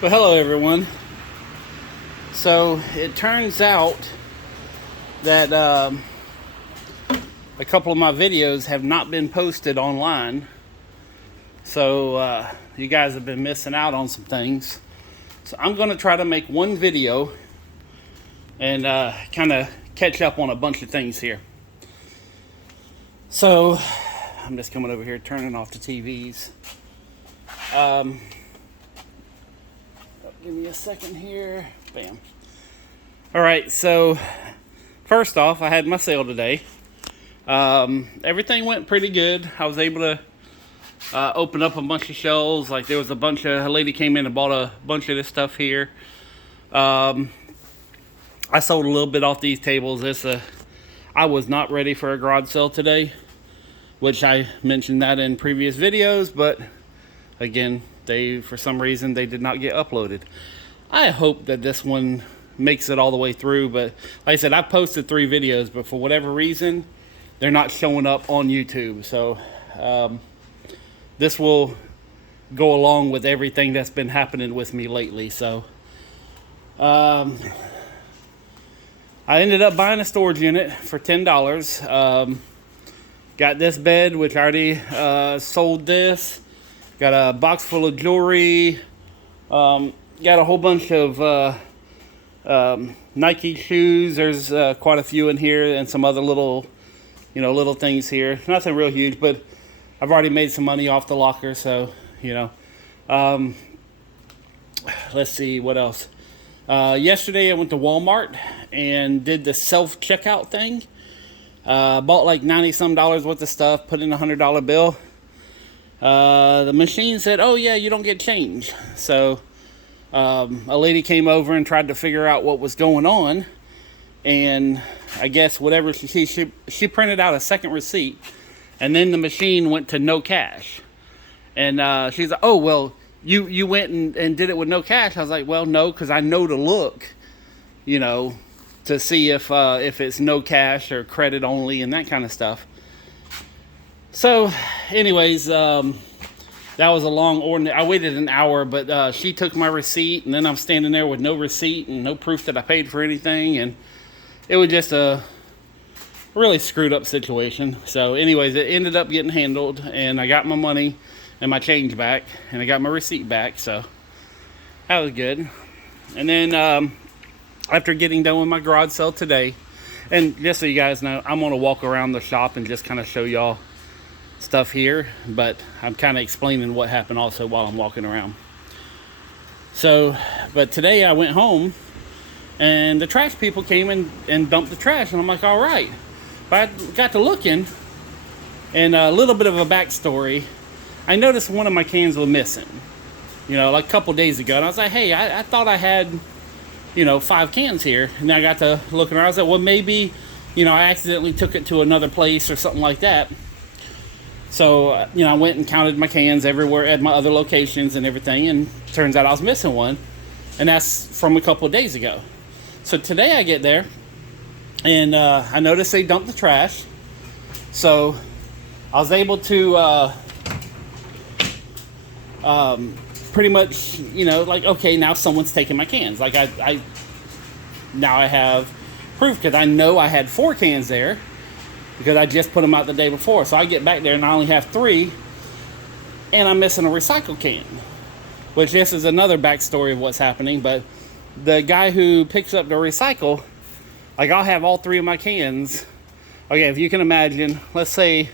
Well, hello everyone. So it turns out that a couple of my videos have not been posted online. So you guys have been missing out on some things. So I'm going to try to make one video and kind of catch up on a bunch of things here. So I'm just coming over here, turning off the TVs. Give me a second here. Bam. All right, so first off, I had my sale today. Everything went pretty good. I was able to open up a bunch of shelves. Like, there was a lady came in and bought a bunch of this stuff here. I sold a little bit off these tables. I was not ready for a garage sale today, which I mentioned that in previous videos, but again, for some reason, they did not get uploaded. I hope that this one makes it all the way through, but like I said, I posted 3 videos, but for whatever reason, they're not showing up on YouTube. So this will go along with everything that's been happening with me lately. So I ended up buying a storage unit for $10. Got this bed, which I already sold this. Got a box full of jewelry. Got a whole bunch of Nike shoes. There's quite a few in here, and some other little things here. Nothing real huge, but I've already made some money off the locker, so let's see what else. Yesterday I went to Walmart and did the self-checkout thing. Bought like $90-some worth of stuff, put in a $100 bill. The machine said, "Oh yeah, you don't get change." So a lady came over and tried to figure out what was going on, and I guess whatever she printed out a second receipt, and then the machine went to no cash. And she's like, "Oh well, you went and did it with no cash." I was like, "Well, no, because I know to look, to see if it's no cash or credit only and that kind of stuff." So, anyways, that was a long order. I waited an hour, but she took my receipt, and then I'm standing there with no receipt and no proof that I paid for anything, and it was just a really screwed up situation. So, anyways, it ended up getting handled, and I got my money and my change back, and I got my receipt back, so that was good. And then after getting done with my garage sale today, and just so you guys know, I'm going to walk around the shop and just kind of show y'all stuff here, but I'm kind of explaining what happened also while I'm walking around. So, but today I went home and the trash people came and dumped the trash, and I'm like, all right. But I got to looking, and a little bit of a backstory. I noticed one of my cans was missing, like a couple days ago, and I was like, hey, I thought I had 5 cans here. And I got to looking around. I was like, well, maybe I accidentally took it to another place or something like that. So, I went and counted my cans everywhere at my other locations and everything, and turns out I was missing one, and that's from a couple of days ago. So today I get there, and I noticed they dumped the trash, so I was able to pretty much, like, okay, now someone's taking my cans. Like, now I have proof, because I know I had 4 cans there, because I just put them out the day before. So I get back there and I only have 3, and I'm missing a recycle can, which this is another backstory of what's happening. But the guy who picks up the recycle, like, I'll have all 3 of my cans. Okay, if you can imagine, let's say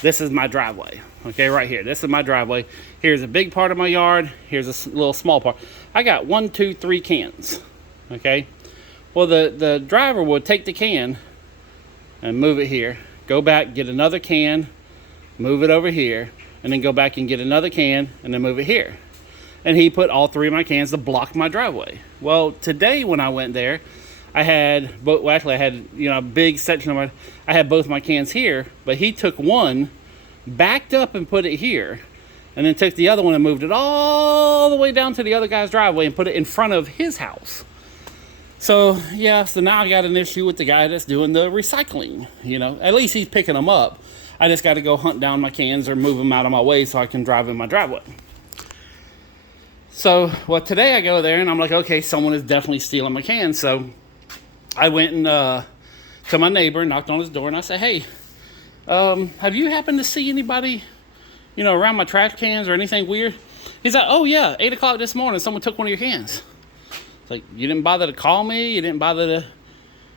this is my driveway. Okay, right here, this is my driveway. Here's a big part of my yard. Here's a little small part. I got 1, 2, 3 cans. Okay, well, the driver would take the can and move it here, go back, get another can, move it over here, and then go back and get another can, and then move it here. And he put all 3 of my cans to block my driveway. Well, today when I went there, I had both. Well, actually, I had a big section of I had both my cans here, but he took one, backed up and put it here, and then took the other one and moved it all the way down to the other guy's driveway and put it in front of his house. So, yeah, so now I got an issue with the guy that's doing the recycling, At least he's picking them up. I just got to go hunt down my cans or move them out of my way so I can drive in my driveway. So, well, today I go there and I'm like, okay, someone is definitely stealing my cans. So I went and to my neighbor, knocked on his door, and I said, hey, have you happened to see anybody, around my trash cans or anything weird? He's like, oh yeah, 8 o'clock this morning, someone took one of your cans. It's like, you didn't bother to call me, you didn't bother to.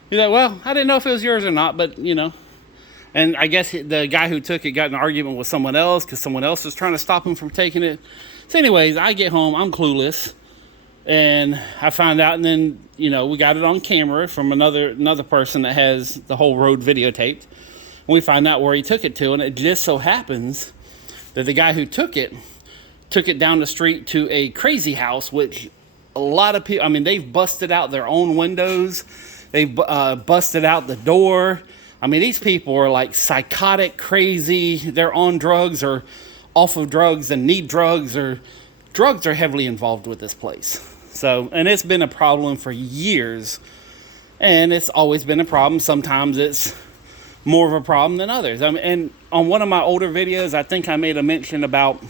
He's like, well, I didn't know if it was yours or not, but And I guess the guy who took it got in an argument with someone else because someone else was trying to stop him from taking it. So anyways, I get home, I'm clueless. And I find out, and then, we got it on camera from another person that has the whole road videotaped. And we find out where he took it to, and it just so happens that the guy who took it down the street to a crazy house, which a lot of people, they've busted out their own windows. They've busted out the door. These people are like psychotic, crazy. They're on drugs or off of drugs and need drugs, or drugs are heavily involved with this place. So, and it's been a problem for years, and it's always been a problem. Sometimes it's more of a problem than others. And on one of my older videos, I think I made a mention about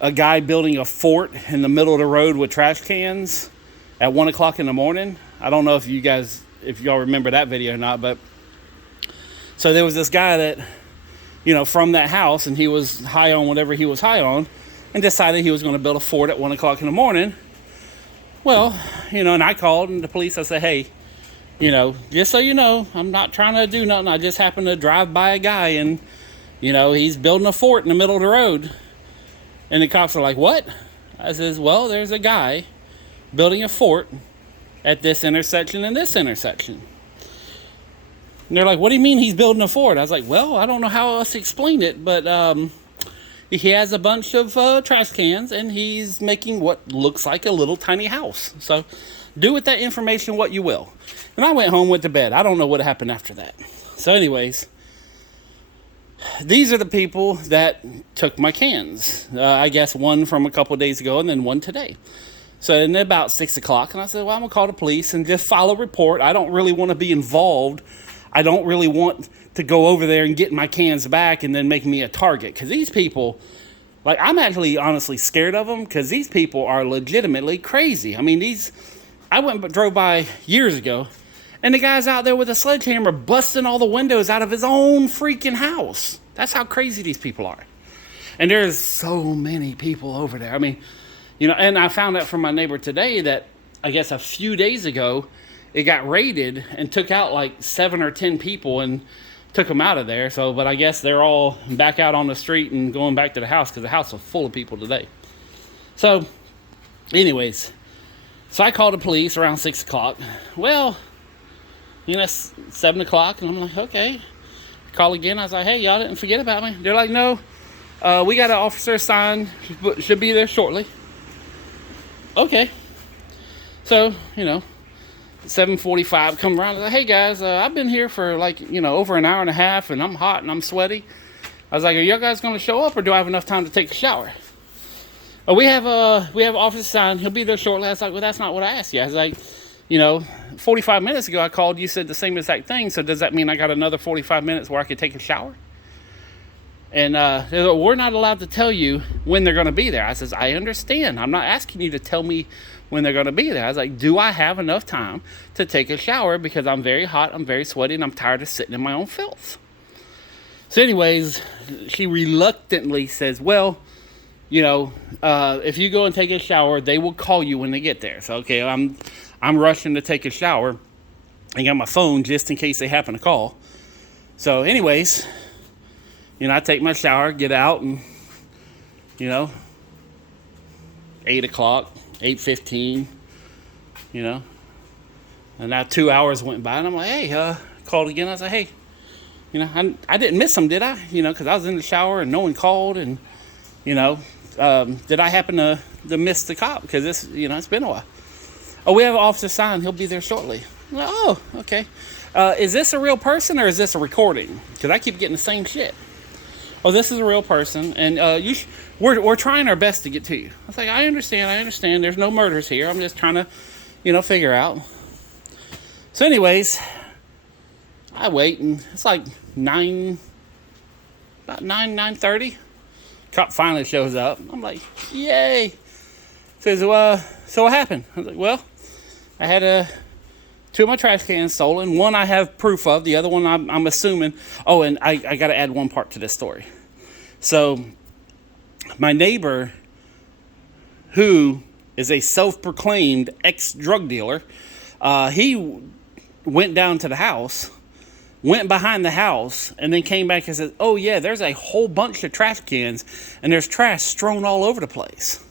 a guy building a fort in the middle of the road with trash cans at 1 o'clock in the morning. I don't know if y'all remember that video or not, but so there was this guy that, from that house, and he was high on whatever he was high on, and decided he was going to build a fort at 1 o'clock in the morning. Well, and I called and the police, I said, hey, just so you know, I'm not trying to do nothing. I just happened to drive by a guy and, he's building a fort in the middle of the road. And the cops are like, what? I says, well, there's a guy building a fort at this intersection and this intersection. And they're like, what do you mean he's building a fort? I was like, well, I don't know how else to explain it, but he has a bunch of trash cans, and he's making what looks like a little tiny house. So do with that information what you will. And I went home, went to bed. I don't know what happened after that. So anyways, these are the people that took my cans. I guess one from a couple of days ago and then one today. So then about 6 o'clock, and I said, well, I'm going to call the police and just file a report. I don't really want to be involved. I don't really want to go over there and get my cans back and then make me a target. Because these people, I'm actually honestly scared of them, because these people are legitimately crazy. I went and drove by years ago, and the guy's out there with a sledgehammer busting all the windows out of his own freaking house. That's how crazy these people are. And there's so many people over there. And I found out from my neighbor today that I guess a few days ago, it got raided and took out like 7 or 10 people and took them out of there. So, but I guess they're all back out on the street and going back to the house, because the house was full of people today. So, anyways, so I called the police around 6 o'clock. Well, it's 7 o'clock, and I'm like, okay. Call again. I was like, hey, y'all didn't forget about me? They're like, no, we got an officer assigned, should be there shortly. Okay. So, 7:45, come around. I was like, hey guys, I've been here for over an hour and a half, and I'm hot and I'm sweaty. I was like, are you guys going to show up, or do I have enough time to take a shower? Oh, we have officer assigned. He'll be there shortly. I was like, well, that's not what I asked you. I was like, 45 minutes ago I called, you said the same exact thing. So does that mean I got another 45 minutes where I could take a shower? And they're like, we're not allowed to tell you when they're going to be there. I says, I understand. I'm not asking you to tell me when they're going to be there. I was like, do I have enough time to take a shower? Because I'm very hot, I'm very sweaty, and I'm tired of sitting in my own filth. So anyways, she reluctantly says, well, if you go and take a shower, they will call you when they get there. So, okay, I'm rushing to take a shower. I got my phone just in case they happen to call. So anyways, I take my shower, get out, and, 8 o'clock, 8:15, and now 2 hours went by, and I'm like, hey, called again. I was like, hey, I didn't miss them, did I? Because I was in the shower and no one called, and, did I happen to miss the cop? Because it's been a while. Oh, we have an officer signed. He'll be there shortly. I'm like, oh, okay. Is this a real person or is this a recording? Because I keep getting the same shit. Oh, this is a real person, and we're trying our best to get to you. I was like, I understand. There's no murders here. I'm just trying to, figure out. So anyways, I wait, and it's like 9:30. Cop finally shows up. I'm like, yay. Says, so what happened? I was like, well, I had two of my trash cans stolen. One I have proof of. The other one I'm assuming. Oh, and I got to add one part to this story. So my neighbor, who is a self-proclaimed ex-drug dealer, he went down to the house, went behind the house, and then came back and said, oh yeah, there's a whole bunch of trash cans, and there's trash strewn all over the place.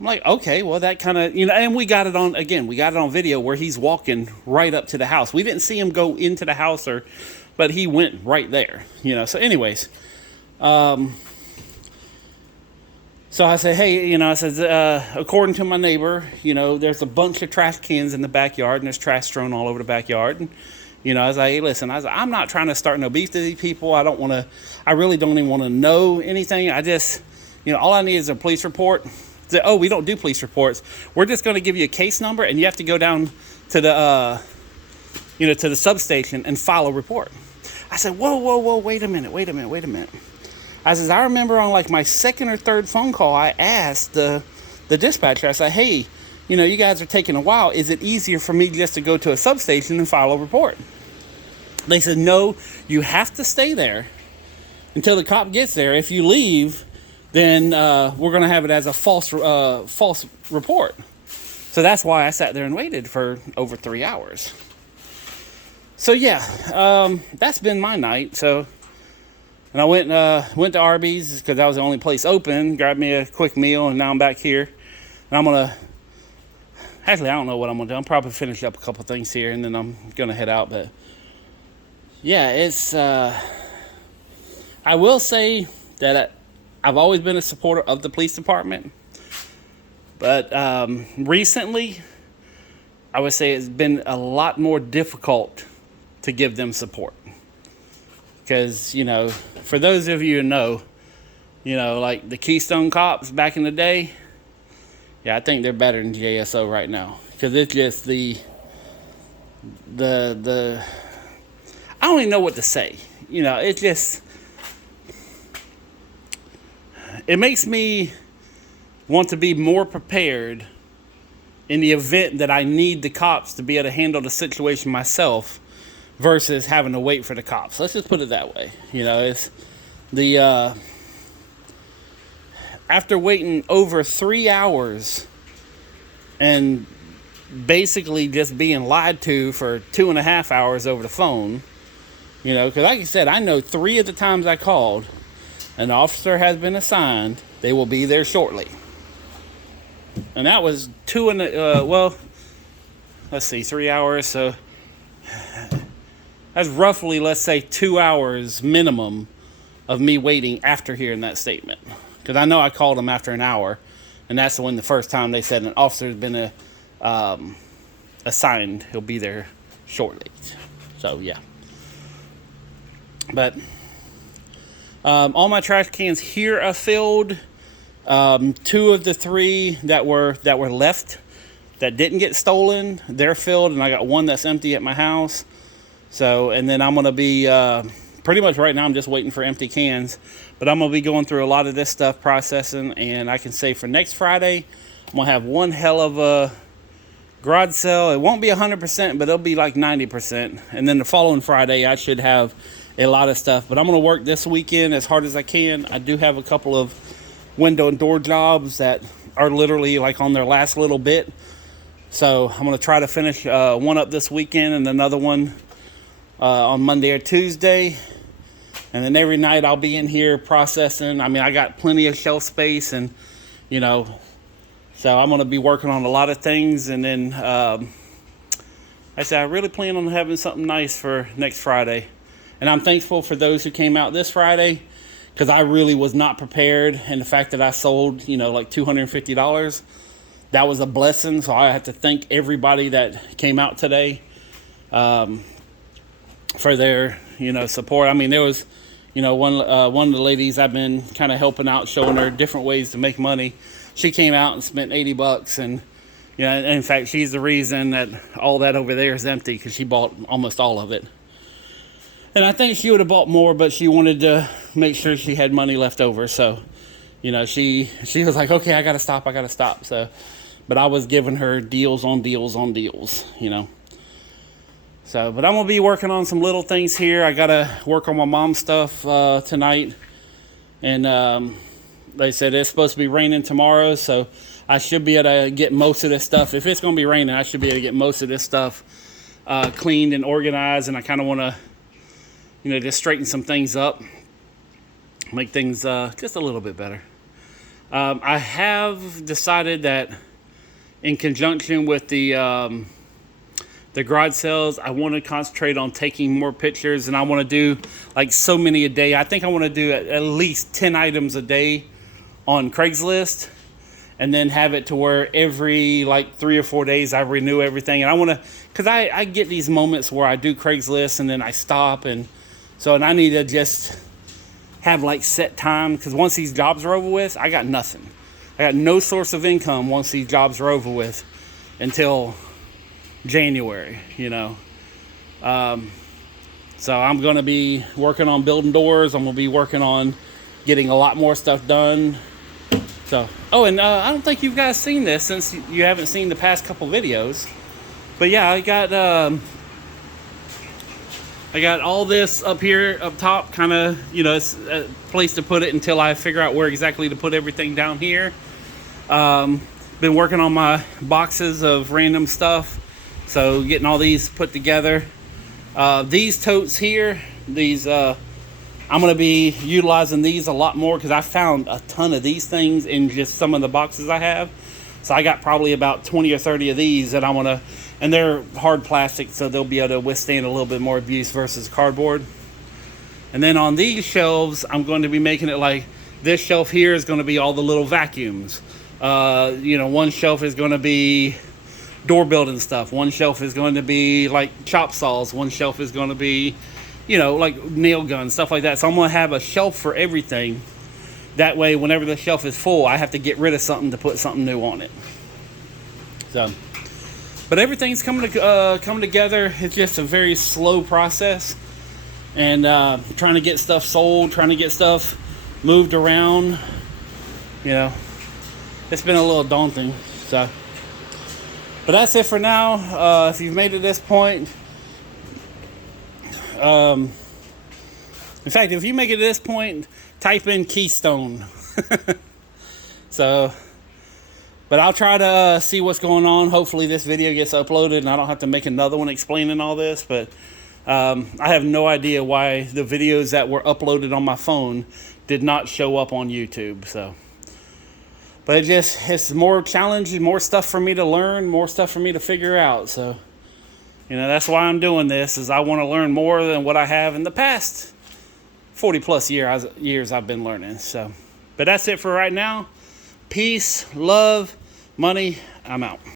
I'm like, okay, well, that kind of, and we got it on video where he's walking right up to the house. We didn't see him go into the house, but he went right there, So anyways, so I said, hey, I said, according to my neighbor, there's a bunch of trash cans in the backyard, and there's trash strewn all over the backyard. And, I was like, hey, listen, I'm not trying to start no beef to these people. I really don't even want to know anything. I just, all I need is a police report. Say, oh, we don't do police reports. We're just going to give you a case number, and you have to go down to the, to the substation and file a report. I said, whoa, wait a minute. I says, I remember on like my second or third phone call, I asked the dispatcher, I said, hey, you guys are taking a while. Is it easier for me just to go to a substation and file a report? They said, no, you have to stay there until the cop gets there. If you leave, then we're going to have it as a false report. So that's why I sat there and waited for over 3 hours. So yeah, that's been my night. So. And I went to Arby's because that was the only place open. Grabbed me a quick meal, and now I'm back here. And I'm gonna. Actually, I don't know what I'm gonna do. I'm probably finish up a couple things here, and then I'm gonna head out. But yeah, it's. I will say that I've always been a supporter of the police department, but recently, I would say it's been a lot more difficult to give them support. Because, for those of you who know, like the Keystone Cops back in the day, yeah, I think they're better than JSO right now. Because it's just the I don't even know what to say. It's just, it makes me want to be more prepared in the event that I need the cops to be able to handle the situation myself, versus having to wait for the cops. Let's just put it that way. It's the after waiting over 3 hours and basically just being lied to for 2.5 hours over the phone. Because like I said, I know 3 of the times I called, an officer has been assigned. They will be there shortly. And that was 3 hours. So that's roughly, let's say, 2 hours minimum of me waiting after hearing that statement. Because I know I called them after an hour, and that's when the first time they said an officer has been assigned. He'll be there shortly. So, yeah. But all my trash cans here are filled. 2 of the 3 that were left that didn't get stolen, they're filled, and I got 1 that's empty at my house. So, and then I'm going to be, pretty much right now I'm just waiting for empty cans. But I'm going to be going through a lot of this stuff, processing. And I can say for next Friday, I'm going to have one hell of a garage sale. It won't be 100%, but it'll be like 90%. And then the following Friday, I should have a lot of stuff. But I'm going to work this weekend as hard as I can. I do have a couple of window and door jobs that are literally like on their last little bit. So I'm going to try to finish one up this weekend and another one on Monday or Tuesday. And then every night I'll be in here processing. I mean, I got plenty of shelf space, and so I'm going to be working on a lot of things. And then I said I really plan on having something nice for next Friday. And I'm thankful for those who came out this Friday, because I really was not prepared. And the fact that I sold, like $250, that was a blessing. So I have to thank everybody that came out today for their, support. I mean, there was, one of the ladies I've been kind of helping out, showing her different ways to make money. She came out and spent $80, and in fact, she's the reason that all that over there is empty, because she bought almost all of it. And I think she would have bought more, but she wanted to make sure she had money left over. So, You know, she was like, okay, I gotta stop. So, but I was giving her deals on deals on deals, you know. So, but I'm gonna be working on some little things here. I gotta work on my mom's stuff tonight, and they said it's supposed to be raining tomorrow, so I should be able to get most of this stuff. If it's gonna be raining, I should be able to get most of this stuff cleaned and organized. And I kind of want to, you know, just straighten some things up, make things just a little bit better. I have decided that in conjunction with the garage sales, I want to concentrate on taking more pictures, and I want to do like so many a day. I think I want to do at least 10 items a day on Craigslist, and then have it to where every like 3 or 4 days I renew everything. And I want to, because I get these moments where I do Craigslist and then I stop, and I need to just have like set time, because once these jobs are over with, I got nothing. I got no source of income once these jobs are over with until January, you know. So I'm going to be working on building doors. I'm going to be working on getting a lot more stuff done. So, oh, and I don't think you guys seen this, since you haven't seen the past couple videos. But yeah, I got all this up here up top, kind of, you know, it's a place to put it until I figure out where exactly to put everything down here. Been working on my boxes of random stuff, so getting all these put together. These totes here, these I'm going to be utilizing these a lot more, because I found a ton of these things in just some of the boxes I have. So I got probably about 20 or 30 of these that I want to, and they're hard plastic, so they'll be able to withstand a little bit more abuse versus cardboard. And then on these shelves, I'm going to be making it like, this shelf here is going to be all the little vacuums. You know, one shelf is going to be door building stuff. One shelf is going to be like chop saws. One shelf is going to be, you know, like nail guns, stuff like that. So I'm going to have a shelf for everything. That way, whenever the shelf is full, I have to get rid of something to put something new on it. So, but everything's coming together. It's just a very slow process. And trying to get stuff sold, trying to get stuff moved around, you know, it's been a little daunting. So, but that's it for now. If you've made it this point, in fact, if you make it to this point, type in Keystone. So, but I'll try to see what's going on. Hopefully this video gets uploaded and I don't have to make another one explaining all this. But I have no idea why the videos that were uploaded on my phone did not show up on YouTube. So, but it's more challenging, more stuff for me to learn, more stuff for me to figure out. So, you know, that's why I'm doing this, is I want to learn more than what I have in the past 40 plus years I've been learning. So, but that's it for right now. Peace, love, money. I'm out.